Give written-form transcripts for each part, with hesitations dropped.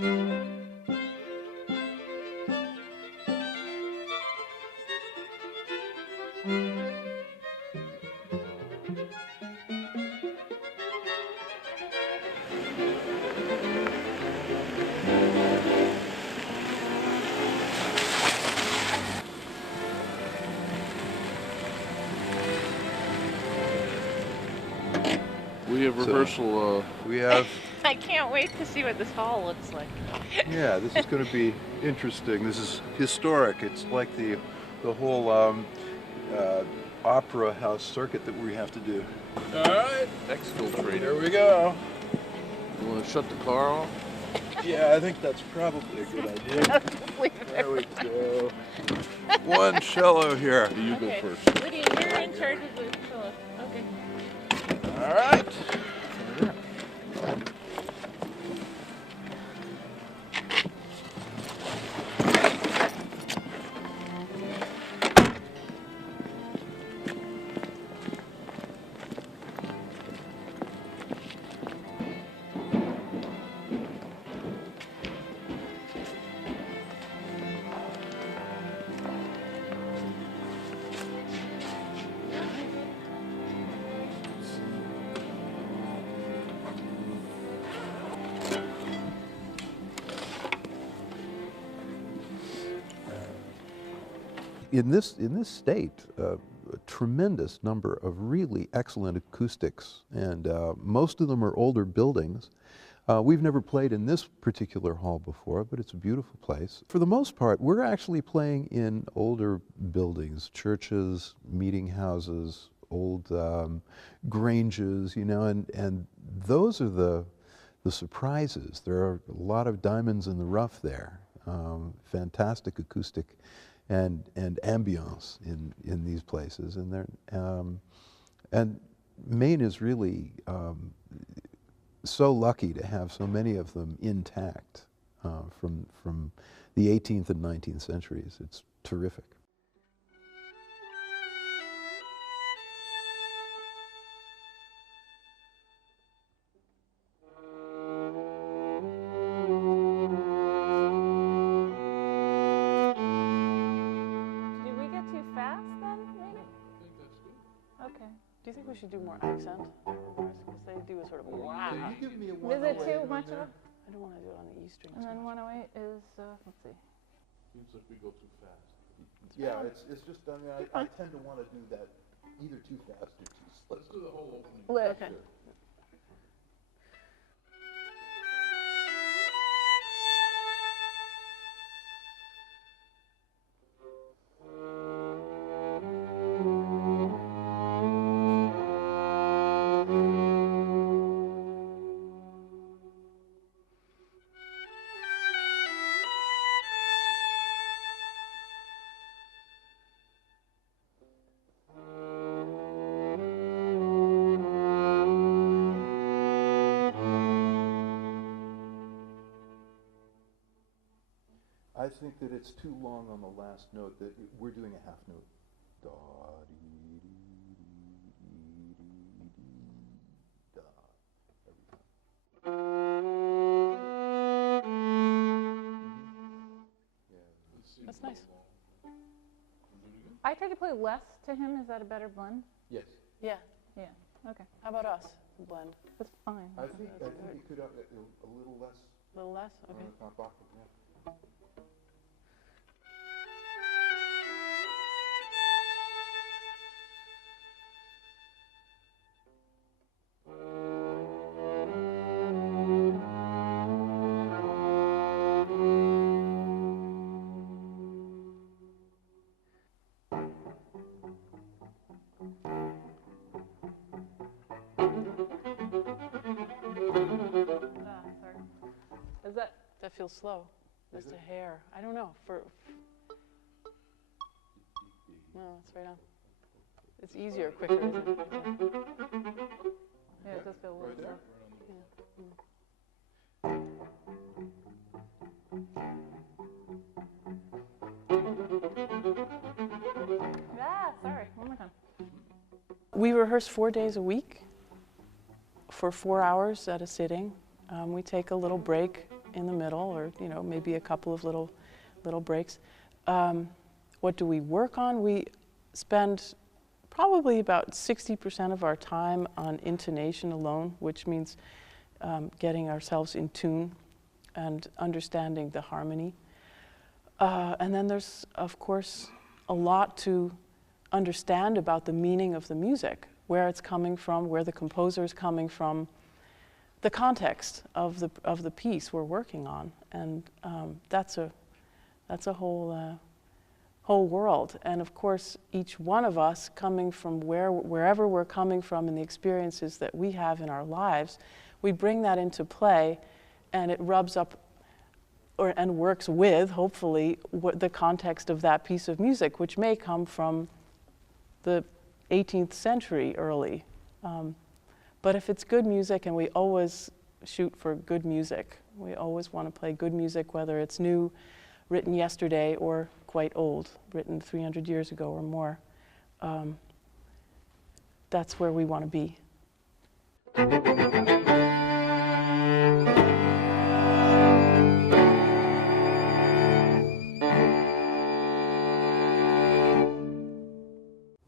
We have rehearsal. We have. I can't wait to see what this hall looks like. Yeah, this is going to be interesting. This is historic. It's like the whole opera house circuit that we have to do. All right. Exfiltrator. Here we go. You want to shut the car off? Yeah, I think that's probably a good idea. There we go. One cello here. You Okay. go first. Lydia, you're in charge of the cello. Okay. All right. In this state, a tremendous number of really excellent acoustics, and most of them are older buildings. We've never played in this particular hall before, but it's a beautiful place. For the most part, we're actually playing in older buildings, churches, meeting houses, old granges, you know, and those are the surprises. There are a lot of diamonds in the rough there. Fantastic acoustic and ambiance in these places, and Maine is really so lucky to have so many of them intact from the 18th and 19th centuries. It's terrific. Do you think we should do more accent? Because they do a sort of wow. So you give me a Is it 108 too much of there? a? I don't want to do it on the E string. And then 108 is, let's see. Seems like we go too fast. Yeah, it's just, I mean, I tend to want to do that either too fast or too slow. Let's do the whole opening. Okay. I think that it's too long on the last note, that we're doing a half note. Da, dee, dee, dee, dee, dee, da. That's nice. I tried to play less to him. Is that a better blend? Yes. Yeah. Yeah. Okay. How about us? Blend. That's fine. I think you could have a little less A little less? on Okay. the top octave. Yeah. Sorry. Is that feels slow? Just a hair. I don't know. No, it's right on. It's easier, quicker, isn't it? Yeah, it does feel a little Right there? Sorry. One more time. We rehearse 4 days a week for 4 hours at a sitting. We take a little break in the middle, or maybe a couple of little breaks. What do we work on? We spend probably about 60% of our time on intonation alone, which means getting ourselves in tune and understanding the harmony. And then there's, of course, a lot to understand about the meaning of the music, where it's coming from, where the composer is coming from, the context of the piece we're working on, and that's a whole world. And of course, each one of us coming from wherever we're coming from and the experiences that we have in our lives, we bring that into play, and it rubs up and works with, hopefully, the context of that piece of music, which may come from the 18th century early. But if it's good music, and we always shoot for good music, we always want to play good music, whether it's new, written yesterday, or quite old, written 300 years ago or more. That's where we want to be.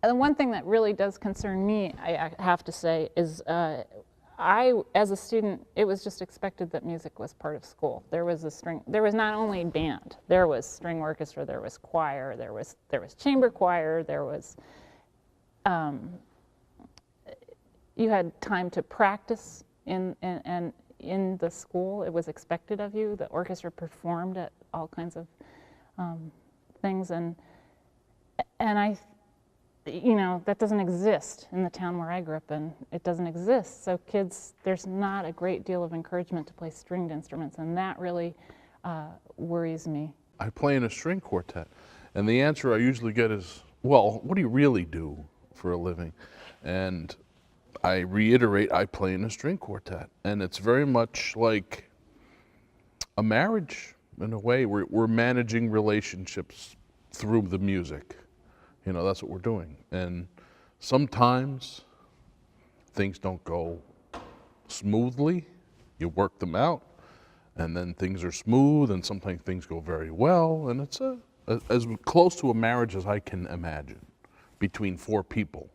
The one thing that really does concern me, I have to say, is as a student, it was just expected that music was part of school. There was not only band, there was string orchestra, there was choir, there was chamber choir, there was, you had time to practice in the school. It was expected of you. The orchestra performed at all kinds of things, and that doesn't exist in the town where I grew up in. It doesn't exist. So kids, there's not a great deal of encouragement to play stringed instruments, and that really worries me. I play in a string quartet, and the answer I usually get is, well, what do you really do for a living? And I reiterate, I play in a string quartet, and it's very much like a marriage in a way. We're managing relationships through the music. That's what we're doing. And sometimes things don't go smoothly. You work them out, and then things are smooth, and sometimes things go very well. And it's as close to a marriage as I can imagine between four people.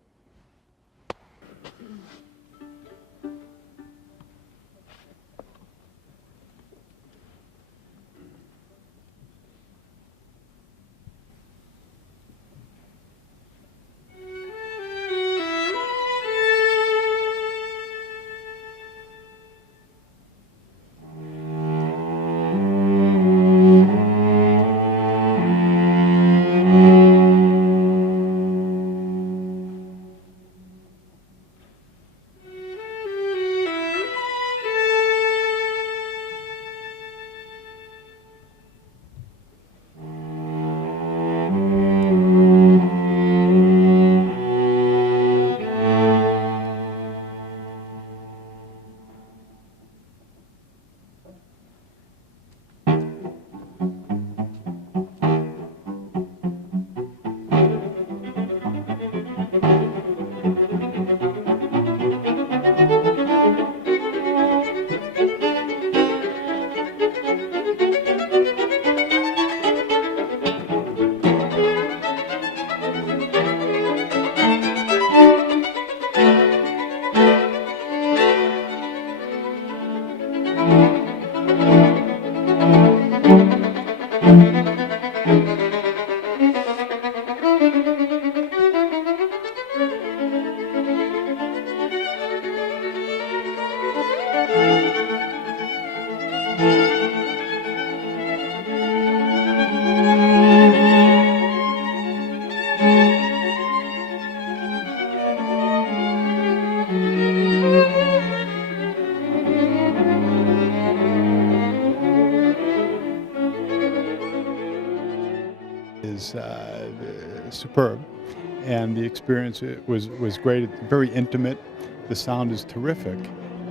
Superb, and the experience was great. Very intimate. The sound is terrific,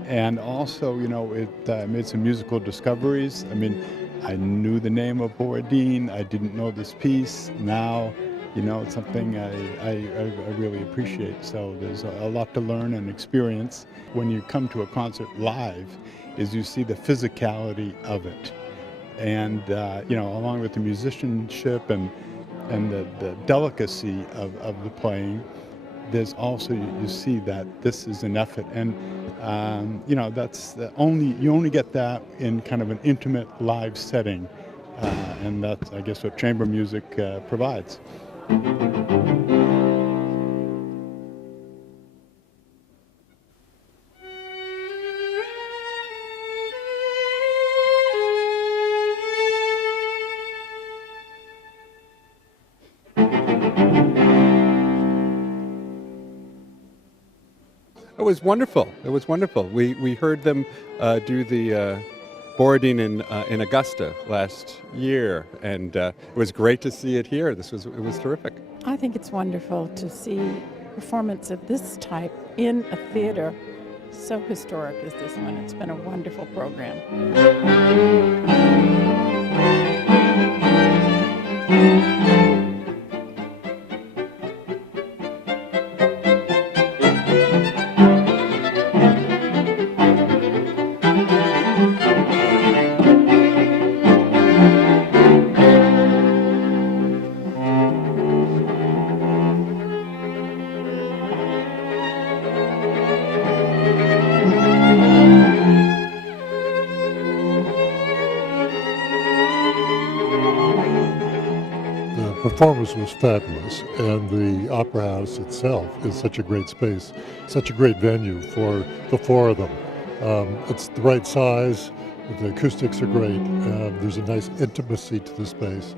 and also it made some musical discoveries. I mean, I knew the name of Borodin. I didn't know this piece. Now you know, it's something I really appreciate. So there's a lot to learn and experience when you come to a concert live, is you see the physicality of it. And, you know, along with the musicianship and the delicacy of the playing, there's also, you see that this is an effort. And, you know, you only get that in kind of an intimate live setting. And that's, I guess, what chamber music provides. It was wonderful. It was wonderful. We heard them do the boarding in Augusta last year, and it was great to see it here. It was terrific. I think it's wonderful to see performance of this type in a theater so historic as this one. It's been a wonderful program. The performance was fabulous, and the Opera House itself is such a great space, such a great venue for the four of them. It's the right size, the acoustics are great, there's a nice intimacy to the space,